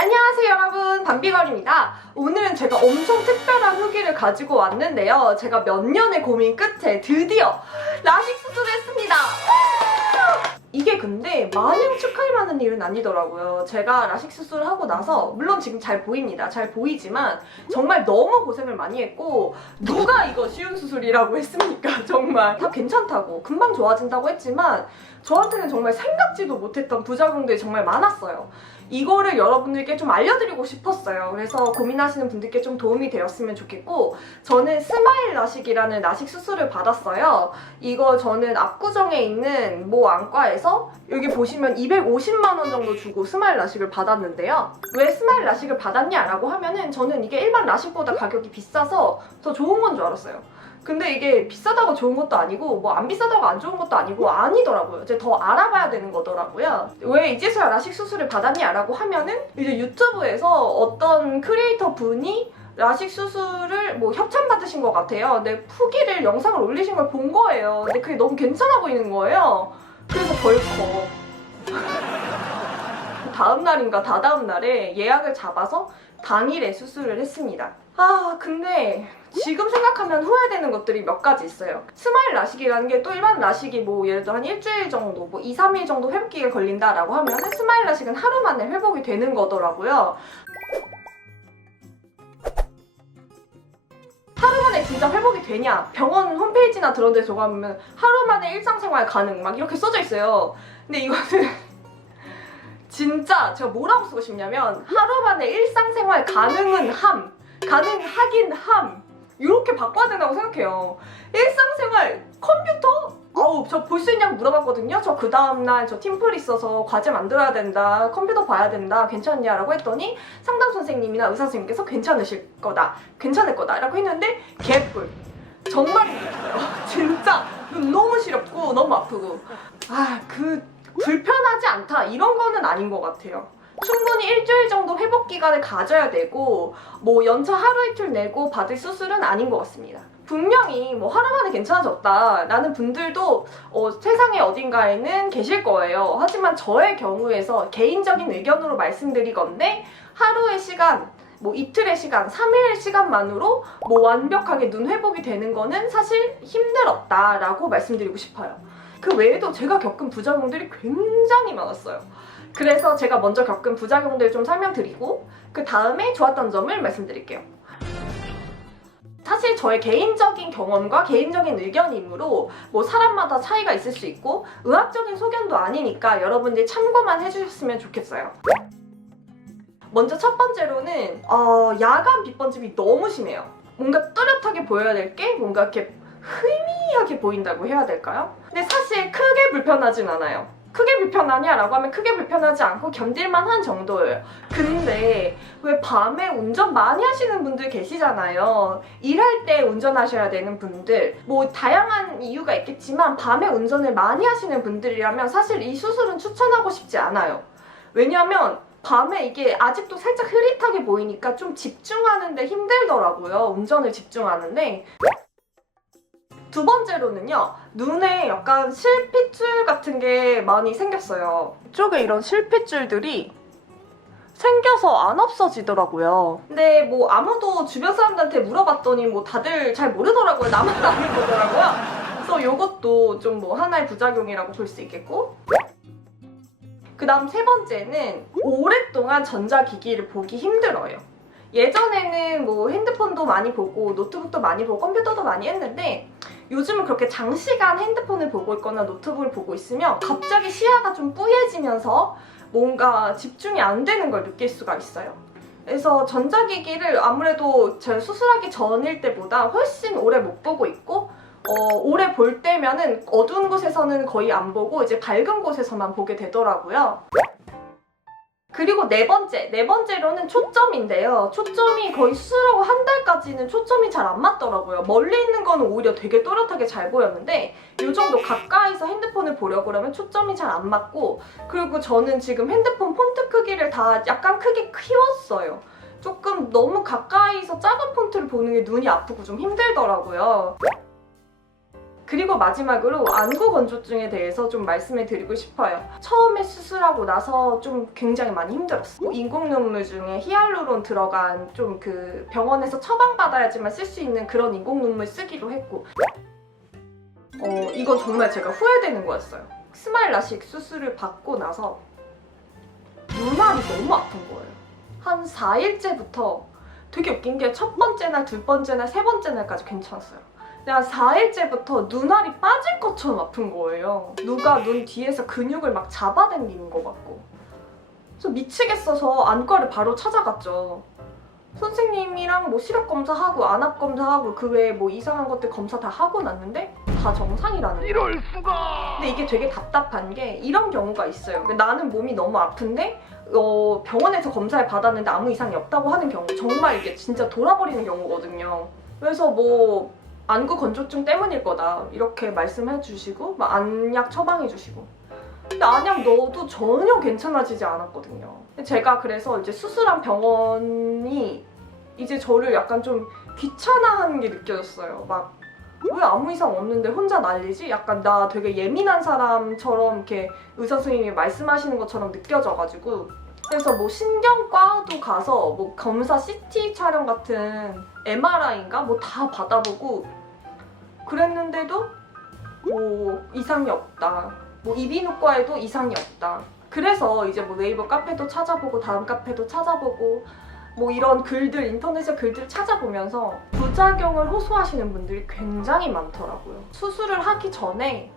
안녕하세요 여러분, 밤비걸입니다. 오늘은 제가 엄청 특별한 후기를 가지고 왔는데요. 제가 몇 년의 고민 끝에 드디어 라식 수술을 했습니다. 이게 근데 마냥 축하할 만한 일은 아니더라고요. 제가 라식 수술을 하고 나서 물론 지금 잘 보입니다. 잘 보이지만 정말 너무 고생을 많이 했고, 누가 이거 쉬운 수술이라고 했습니까? 정말 다 괜찮다고 금방 좋아진다고 했지만 저한테는 정말 생각지도 못했던 부작용들이 정말 많았어요. 이거를 여러분들께 좀 알려드리고 싶었어요. 그래서 고민하시는 분들께 좀 도움이 되었으면 좋겠고, 저는 스마일 라식이라는 라식 수술을 받았어요. 이거 저는 압구정에 있는 모 안과에서 여기 보시면 250만 원 정도 주고 스마일 라식을 받았는데요. 왜 스마일 라식을 받았냐라고 하면은 저는 이게 일반 라식보다 가격이 비싸서 더 좋은 건 줄 알았어요. 근데 이게 비싸다고 좋은 것도 아니고 뭐 안 비싸다고 안 좋은 것도 아니고 아니더라고요. 이제 더 알아봐야 되는 거더라고요. 왜 이제서야 라식 수술을 받았냐라고 하면은 이제 유튜브에서 어떤 크리에이터 분이 라식 수술을 뭐 협찬받으신 것 같아요. 근데 후기를 영상을 올리신 걸 본 거예요. 근데 그게 너무 괜찮아 보이는 거예요. 그래서 덜컥 다음 날인가 다다음 날에 예약을 잡아서 당일에 수술을 했습니다. 근데 지금 생각하면 후회되는 것들이 몇 가지 있어요. 스마일 라식이라는 게 또 일반 라식이 뭐 예를 들어 한 일주일 정도, 뭐 2, 3일 정도 회복기가 걸린다라고 하면은 스마일 라식은 하루 만에 회복이 되는 거더라고요. 하루 만에 진짜 회복이 되냐? 병원 홈페이지나 그런 데 들어가면 하루 만에 일상생활 가능 막 이렇게 써져 있어요. 근데 이거는 진짜 제가 뭐라고 쓰고 싶냐면 하루 만에 일상생활 가능은 함, 가능하긴 함, 이렇게 바꿔야 된다고 생각해요. 일상생활 컴퓨터? 저 볼 수 있냐고 물어봤거든요. 저 그 다음날 저 팀플 있어서 과제 만들어야 된다, 컴퓨터 봐야 된다, 괜찮냐라고 했더니 상담 선생님이나 의사 선생님께서 괜찮을 거다 라고 했는데 개뿔. 정말 힘들어요. 진짜 눈 너무 시렵고 너무 아프고 불편하지 않다 이런 거는 아닌 것 같아요. 충분히 일주일 정도 회복 기간을 가져야 되고 뭐 연차 하루 이틀 내고 받을 수술은 아닌 것 같습니다. 분명히 뭐 하루 만에 괜찮아졌다라는 분들도 세상의 어딘가에는 계실 거예요. 하지만 저의 경우에서 개인적인 의견으로 말씀드리건데 하루의 시간, 뭐 이틀의 시간, 3일의 시간만으로 뭐 완벽하게 눈 회복이 되는 거는 사실 힘들었다라고 말씀드리고 싶어요. 그 외에도 제가 겪은 부작용들이 굉장히 많았어요. 그래서 제가 먼저 겪은 부작용들 좀 설명드리고 그 다음에 좋았던 점을 말씀드릴게요. 사실 저의 개인적인 경험과 개인적인 의견이므로 뭐 사람마다 차이가 있을 수 있고 의학적인 소견도 아니니까 여러분들이 참고만 해주셨으면 좋겠어요. 먼저 첫 번째로는 야간 빛번짐이 너무 심해요. 뭔가 뚜렷하게 보여야 될 게 뭔가 이렇게 흐미하게 보인다고 해야 될까요? 근데 사실 크게 불편하진 않아요. 크게 불편하냐라고 하면 크게 불편하지 않고 견딜만한 정도예요. 근데 왜 밤에 운전 많이 하시는 분들 계시잖아요. 일할 때 운전하셔야 되는 분들, 뭐 다양한 이유가 있겠지만 밤에 운전을 많이 하시는 분들이라면 사실 이 수술은 추천하고 싶지 않아요. 왜냐면 밤에 이게 아직도 살짝 흐릿하게 보이니까 좀 집중하는데 힘들더라고요. 운전을 집중하는데. 두 번째로는요, 눈에 약간 실핏줄 같은 게 많이 생겼어요. 이쪽에 이런 실핏줄들이 생겨서 안 없어지더라고요. 근데 뭐 아무도 주변 사람들한테 물어봤더니 뭐 다들 잘 모르더라고요. 나만 아는 거더라고요. 그래서 이것도 좀 뭐 하나의 부작용이라고 볼 수 있겠고, 그 다음 세 번째는 오랫동안 전자기기를 보기 힘들어요. 예전에는 뭐 핸드폰도 많이 보고 노트북도 많이 보고 컴퓨터도 많이 했는데 요즘은 그렇게 장시간 핸드폰을 보고 있거나 노트북을 보고 있으면 갑자기 시야가 좀 뿌얘지면서 뭔가 집중이 안 되는 걸 느낄 수가 있어요. 그래서 전자기기를 아무래도 제 수술하기 전일 때보다 훨씬 오래 못 보고 있고 오래 볼 때면은 어두운 곳에서는 거의 안 보고 이제 밝은 곳에서만 보게 되더라고요. 그리고 네 번째로는 초점인데요. 초점이 거의 수술하고 한 달까지는 초점이 잘 안 맞더라고요. 멀리 있는 거는 오히려 되게 또렷하게 잘 보였는데 이 정도 가까이서 핸드폰을 보려고 그러면 초점이 잘 안 맞고, 그리고 저는 지금 핸드폰 폰트 크기를 다 약간 크게 키웠어요. 조금 너무 가까이서 작은 폰트를 보는 게 눈이 아프고 좀 힘들더라고요. 그리고 마지막으로 안구 건조증에 대해서 좀 말씀을 드리고 싶어요. 처음에 수술하고 나서 좀 굉장히 많이 힘들었어요. 인공 눈물 중에 히알루론 들어간 좀 그 병원에서 처방받아야지만 쓸 수 있는 그런 인공 눈물 쓰기도 했고 이건 정말 제가 후회되는 거였어요. 스마일 라식 수술을 받고 나서 눈알이 너무 아픈 거예요. 한 4일째부터 되게 웃긴 게 첫 번째 날, 두 번째 날, 세 번째 날까지 괜찮았어요. 근데 한 4일째부터 눈알이 빠질 것처럼 아픈 거예요. 누가 눈 뒤에서 근육을 막 잡아당기는 것 같고. 그래서 미치겠어서 안과를 바로 찾아갔죠. 선생님이랑 뭐 시력 검사하고 안압 검사하고 그 외에 뭐 이상한 것들 검사 다 하고 났는데 다 정상이라는 거예요. 이럴 수가! 근데 이게 되게 답답한 게 이런 경우가 있어요. 나는 몸이 너무 아픈데 병원에서 검사를 받았는데 아무 이상이 없다고 하는 경우, 정말 이게 진짜 돌아버리는 경우거든요. 그래서 뭐 안구 건조증 때문일 거다 이렇게 말씀해 주시고 막 안약 처방해 주시고, 근데 안약 넣어도 전혀 괜찮아지지 않았거든요. 제가 그래서 이제 수술한 병원이 이제 저를 약간 좀 귀찮아하는 게 느껴졌어요. 막 왜 아무 이상 없는데 혼자 난리지? 약간 나 되게 예민한 사람처럼 이렇게 의사 선생님이 말씀하시는 것처럼 느껴져가지고, 그래서 뭐 신경과도 가서 뭐 검사 CT 촬영 같은 MRI인가 뭐 다 받아보고 그랬는데도 뭐 이상이 없다. 뭐 이비인후과에도 이상이 없다. 그래서 이제 뭐 네이버 카페도 찾아보고 다음 카페도 찾아보고 뭐 이런 글들, 인터넷에 글들 찾아보면서 부작용을 호소하시는 분들이 굉장히 많더라고요. 수술을 하기 전에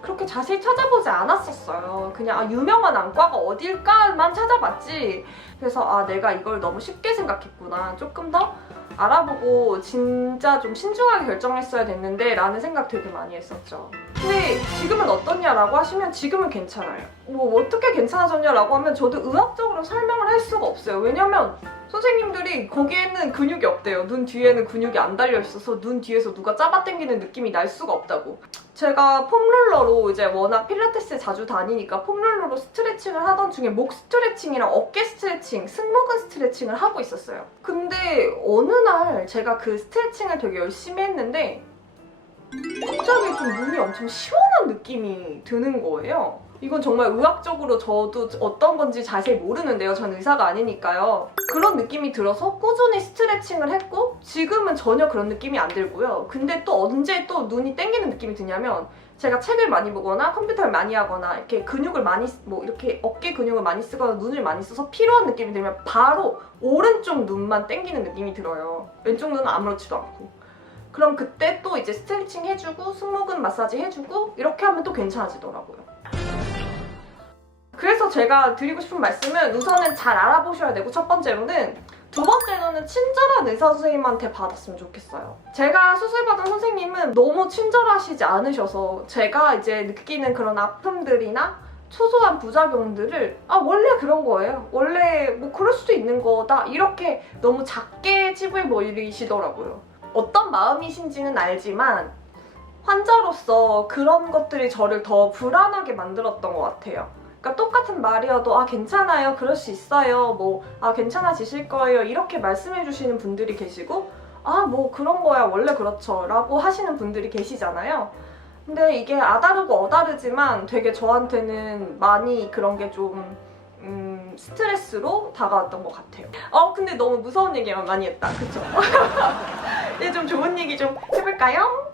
그렇게 자세히 찾아보지 않았었어요. 그냥 유명한 안과가 어딜까만 찾아봤지. 그래서 내가 이걸 너무 쉽게 생각했구나. 조금 더 알아보고 진짜 좀 신중하게 결정했어야 됐는데 라는 생각 되게 많이 했었죠. 근데 지금은 어떻냐라고 하시면 지금은 괜찮아요. 뭐 어떻게 괜찮아졌냐라고 하면 저도 의학적으로 설명을 할 수가 없어요. 왜냐면 선생님들이 거기에는 근육이 없대요. 눈 뒤에는 근육이 안 달려있어서 눈 뒤에서 누가 잡아당기는 느낌이 날 수가 없다고. 제가 폼롤러로 이제 워낙 필라테스 자주 다니니까 폼롤러로 스트레칭을 하던 중에 목 스트레칭이랑 어깨 스트레칭, 승모근 스트레칭을 하고 있었어요. 근데 어느 날 제가 그 스트레칭을 되게 열심히 했는데 갑자기 좀 눈이 엄청 시원한 느낌이 드는 거예요. 이건 정말 의학적으로 저도 어떤 건지 자세히 모르는데요. 전 의사가 아니니까요. 그런 느낌이 들어서 꾸준히 스트레칭을 했고 지금은 전혀 그런 느낌이 안 들고요. 근데 또 언제 또 눈이 땡기는 느낌이 드냐면 제가 책을 많이 보거나 컴퓨터를 많이 하거나 이렇게 근육을 많이 뭐 이렇게 어깨 근육을 많이 쓰거나 눈을 많이 써서 피로한 느낌이 들면 바로 오른쪽 눈만 땡기는 느낌이 들어요. 왼쪽 눈은 아무렇지도 않고. 그럼 그때 또 이제 스트레칭 해주고 승모근 마사지 해주고 이렇게 하면 또 괜찮아지더라고요. 그래서 제가 드리고 싶은 말씀은 우선은 잘 알아보셔야 되고, 첫 번째로는, 두 번째로는 친절한 의사 선생님한테 받았으면 좋겠어요. 제가 수술받은 선생님은 너무 친절하시지 않으셔서 제가 이제 느끼는 그런 아픔들이나 소소한 부작용들을 원래 그런 거예요. 원래 뭐 그럴 수도 있는 거다. 이렇게 너무 작게 찌부해버리시더라고요. 어떤 마음이신지는 알지만 환자로서 그런 것들이 저를 더 불안하게 만들었던 것 같아요. 그러니까 똑같은 말이어도 괜찮아요, 그럴 수 있어요, 뭐 괜찮아지실 거예요 이렇게 말씀해 주시는 분들이 계시고 뭐 그런 거야 원래 그렇죠 라고 하시는 분들이 계시잖아요. 근데 이게 아다르고 어다르지만 되게 저한테는 많이 그런 게 좀 스트레스로 다가왔던 것 같아요. 근데 너무 무서운 얘기만 많이 했다, 그쵸? 이제 좀 좋은 얘기 좀 해볼까요?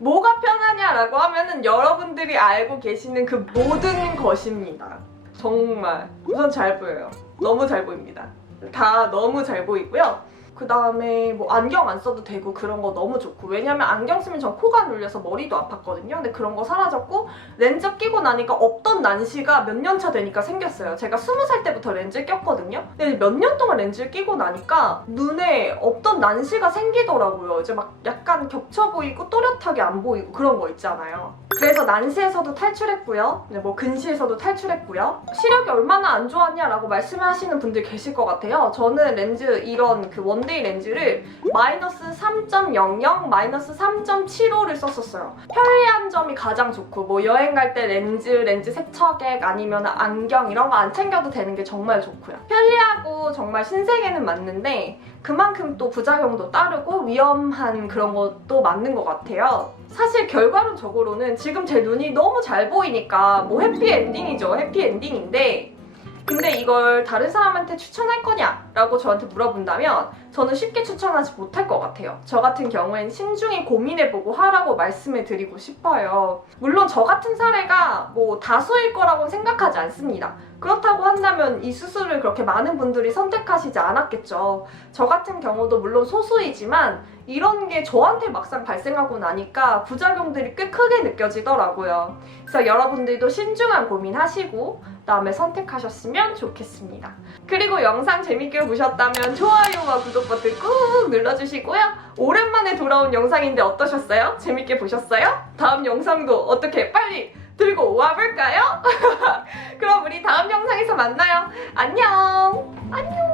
뭐가 편하냐라고 하면은 여러분들이 알고 계시는 그 모든 것입니다. 정말 우선 잘 보여요. 너무 잘 보입니다. 다 너무 잘 보이고요. 그 다음에 뭐 안경 안 써도 되고 그런 거 너무 좋고, 왜냐면 안경 쓰면 전 코가 눌려서 머리도 아팠거든요. 근데 그런 거 사라졌고 렌즈 끼고 나니까 없던 난시가 몇 년 차 되니까 생겼어요. 제가 20살 때부터 렌즈 꼈거든요. 근데 몇 년 동안 렌즈를 끼고 나니까 눈에 없던 난시가 생기더라고요. 이제 막 약간 겹쳐 보이고 또렷하게 안 보이고 그런 거 있잖아요. 그래서 난시에서도 탈출했고요. 뭐 근시에서도 탈출했고요. 시력이 얼마나 안 좋았냐라고 말씀하시는 분들 계실 것 같아요. 저는 렌즈 이런 그 원데이 렌즈를 마이너스 3.00, 마이너스 3.75를 썼었어요. 편리한 점이 가장 좋고 뭐 여행 갈 때 렌즈 세척액 아니면 안경 이런 거 안 챙겨도 되는 게 정말 좋고요. 편리하고 정말 신세계는 맞는데 그만큼 또 부작용도 따르고 위험한 그런 것도 맞는 것 같아요. 사실 결과론적으로는 지금 제 눈이 너무 잘 보이니까 뭐 해피엔딩이죠. 해피엔딩인데 근데 이걸 다른 사람한테 추천할 거냐라고 저한테 물어본다면 저는 쉽게 추천하지 못할 것 같아요. 저 같은 경우엔 신중히 고민해보고 하라고 말씀을 드리고 싶어요. 물론 저 같은 사례가 뭐 다수일 거라고 생각하지 않습니다. 그렇다고 한다면 이 수술을 그렇게 많은 분들이 선택하시지 않았겠죠. 저 같은 경우도 물론 소수이지만 이런 게 저한테 막상 발생하고 나니까 부작용들이 꽤 크게 느껴지더라고요. 그래서 여러분들도 신중한 고민하시고 그다음에 선택하셨으면 좋겠습니다. 그리고 영상 재밌게 보셨다면 좋아요와 구독 버튼 꾹 눌러주시고요. 오랜만에 돌아온 영상인데 어떠셨어요? 재밌게 보셨어요? 다음 영상도 어떻게 빨리 들고 와볼까요? 그럼 우리 다음 영상에서 만나요. 안녕! 안녕!